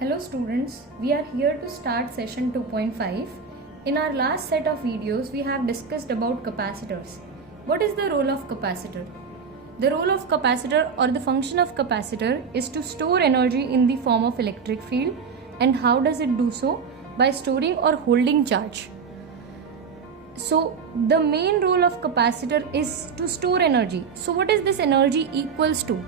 Hello students, we are here to start session 2.5. In our last set of videos, we have discussed about capacitors. What is the role of capacitor? The role of capacitor or the function of capacitor is to store energy in the form of electric field. And how does it do so? By storing or holding charge. So the main role of capacitor is to store energy. So what is this energy equals to?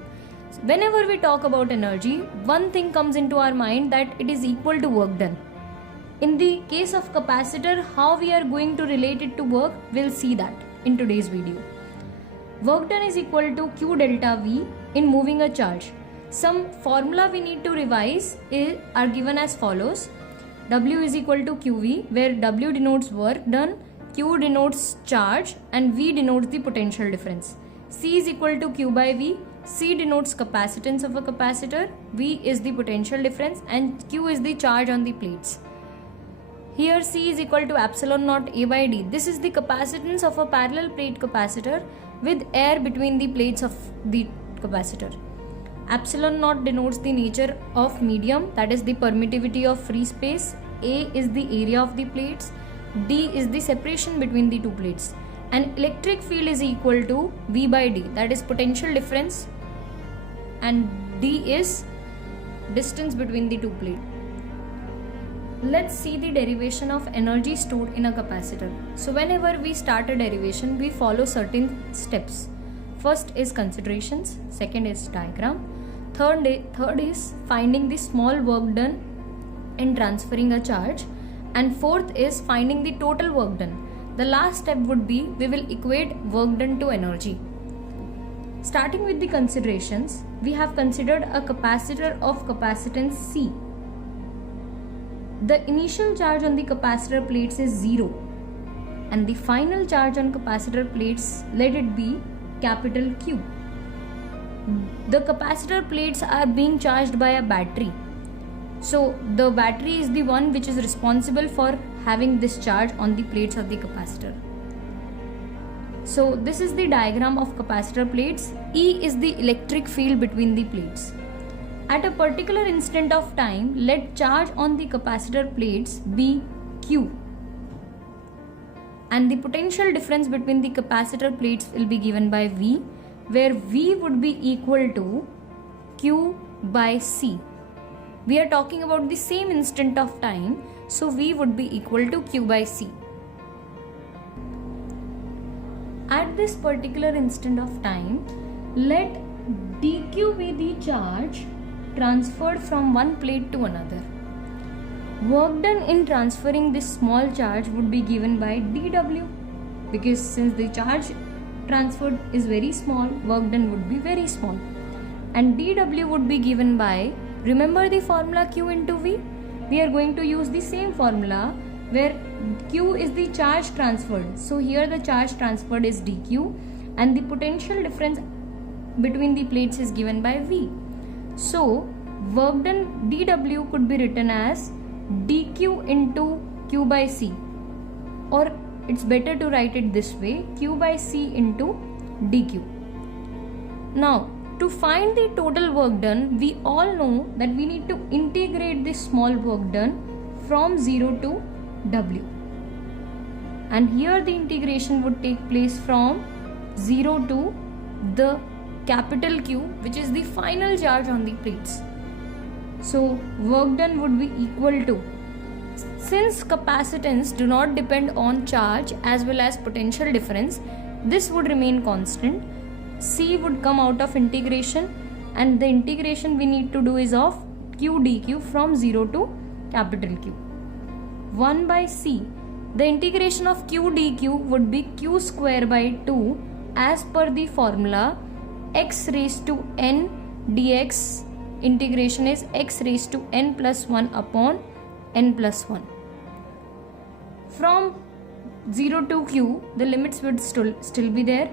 Whenever we talk about energy, one thing comes into our mind that it is equal to work done. In the case of capacitor, how we are going to relate it to work, we'll see that in today's video. Work done is equal to Q delta V in moving a charge. Some formula we need to revise are given as follows. W is equal to QV, where W denotes work done, Q denotes charge, and V denotes the potential difference. C is equal to Q by V. C denotes capacitance of a capacitor, V is the potential difference, and Q is the charge on the plates. Here C is equal to epsilon naught A by D. This is the capacitance of a parallel plate capacitor with air between the plates of the capacitor. Epsilon naught denotes the nature of medium, that is the permittivity of free space. A is the area of the plates. D is the separation between the two plates. And electric field is equal to V by D, that is potential difference, and D is distance between the two plates. Let's see the derivation of energy stored in a capacitor. So whenever we start a derivation, we follow certain steps. First is considerations, second is diagram, third is finding the small work done in transferring a charge, and fourth is finding the total work done. The last step would be we will equate work done to energy. Starting with the considerations, we have considered a capacitor of capacitance C. The initial charge on the capacitor plates is 0 and the final charge on capacitor plates, let it be capital Q. The capacitor plates are being charged by a battery. So the battery is the one which is responsible for having this charge on the plates of the capacitor. So this is the diagram of capacitor plates. E is the electric field between the plates. At a particular instant of time, let charge on the capacitor plates be Q. And the potential difference between the capacitor plates will be given by V, where V would be equal to Q by C. We are talking about the same instant of time, so V would be equal to Q by C. At this particular instant of time, let dQ be the charge transferred from one plate to another. Work done in transferring this small charge would be given by dW, because since the charge transferred is very small, work done would be very small. And dW would be given by, remember the formula Q into V? We are going to use the same formula where Q is the charge transferred. So here the charge transferred is dQ and the potential difference between the plates is given by V. So work done dW could be written as dQ into Q by C, or it's better to write it this way, Q by C into dQ. Now to find the total work done, we all know that we need to integrate this small work done from 0 to W. And here the integration would take place from 0 to the capital Q, which is the final charge on the plates. So work done would be equal to, since capacitance do not depend on charge as well as potential difference, this would remain constant. C would come out of integration, and the integration we need to do is of Q dQ from 0 to capital Q. 1 by C. The integration of Q dQ would be Q square by 2 as per the formula x raised to n dx. Integration is x raised to n plus 1 upon n plus 1. From 0 to Q, the limits would still be there.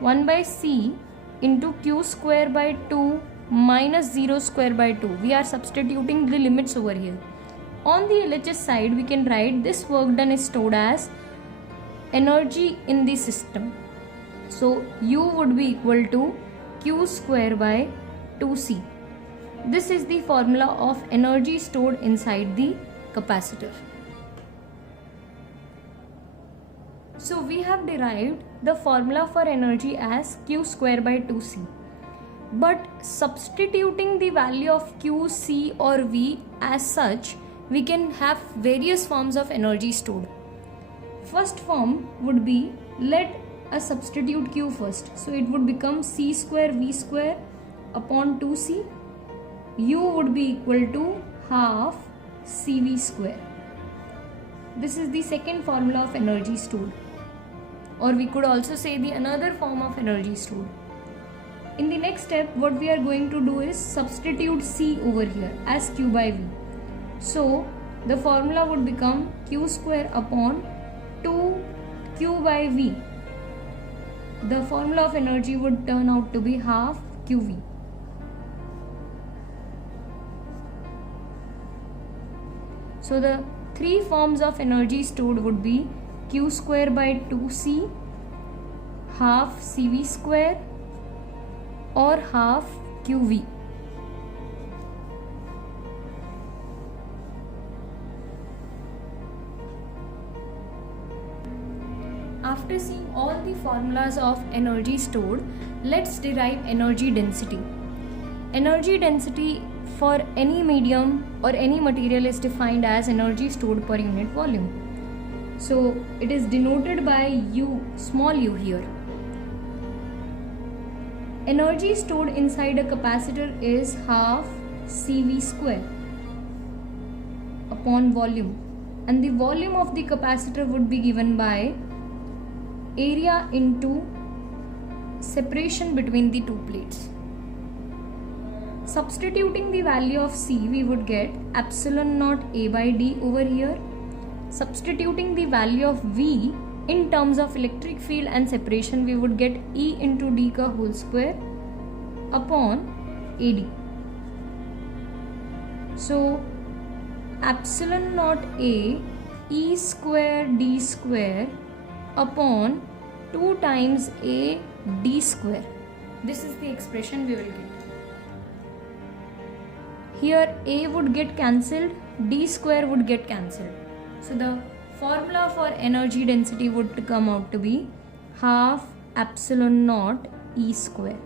1 by C into Q square by 2 minus 0 square by 2. We are substituting the limits over here. On the LHS side, we can write this work done is stored as energy in the system. So U would be equal to Q square by 2C. This is the formula of energy stored inside the capacitor. So we have derived the formula for energy as Q square by 2C. But substituting the value of Q, C or V as such, we can have various forms of energy stored. First form would be, let us substitute Q first. So it would become C square V square upon 2C. U would be equal to half CV square. This is the second formula of energy stored. Or we could also say the another form of energy stored. In the next step, what we are going to do is substitute C over here as Q by V. So the formula would become Q square upon 2Q by V. The formula of energy would turn out to be half QV. So the three forms of energy stored would be Q square by 2C, half CV square or half QV. After seeing all the formulas of energy stored, let's derive energy density. Energy density for any medium or any material is defined as energy stored per unit volume. So it is denoted by U, small u here. Energy stored inside a capacitor is half CV square upon volume, and the volume of the capacitor would be given by area into separation between the two plates. Substituting the value of C, we would get epsilon naught A by D over here. Substituting the value of V in terms of electric field and separation, we would get E into D ka whole square upon AD. So epsilon naught A E square D square upon 2 times A D square. This is the expression we will get. Here A would get cancelled, D square would get cancelled. So the formula for energy density would come out to be half epsilon naught E square.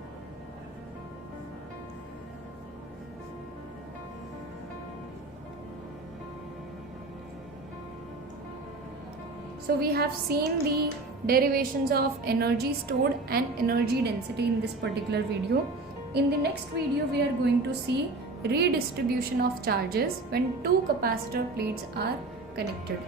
So we have seen the derivations of energy stored and energy density in this particular video. In the next video, we are going to see redistribution of charges when two capacitor plates are connected.